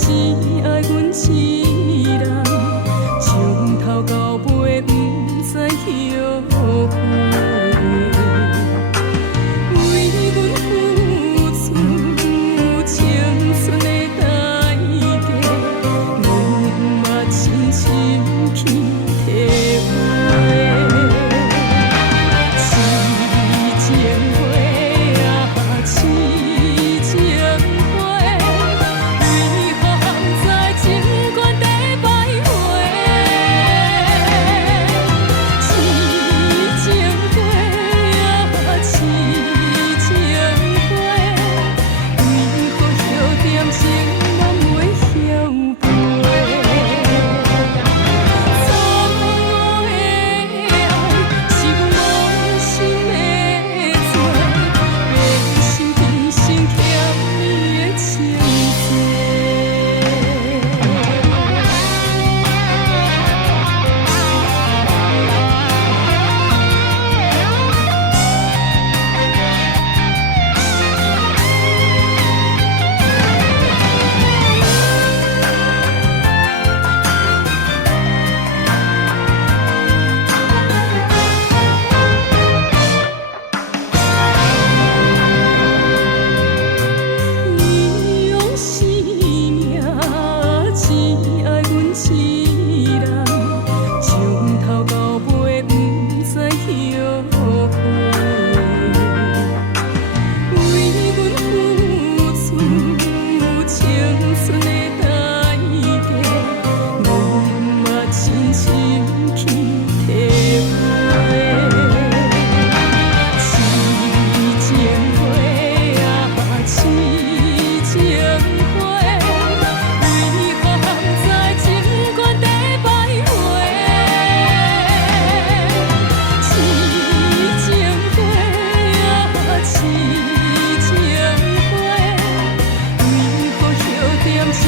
只爱阮一人，从头到尾不知后悔。为阮付出青春的代价，阮嘛深深去体会。痴情花啊，痴情花，为何含在情关底徘徊？痴情花啊，痴情花，为何叶点情人袂晓飞？错误的爱是我心的罪，变心真心欠你的情你用生命只爱阮一人，从头到尾不知后悔。为阮付出青春的代价，阮嘛深深去体会。痴情花啊，痴情花，为何含在情关底徘徊？痴情花啊，痴情花，为何叶点情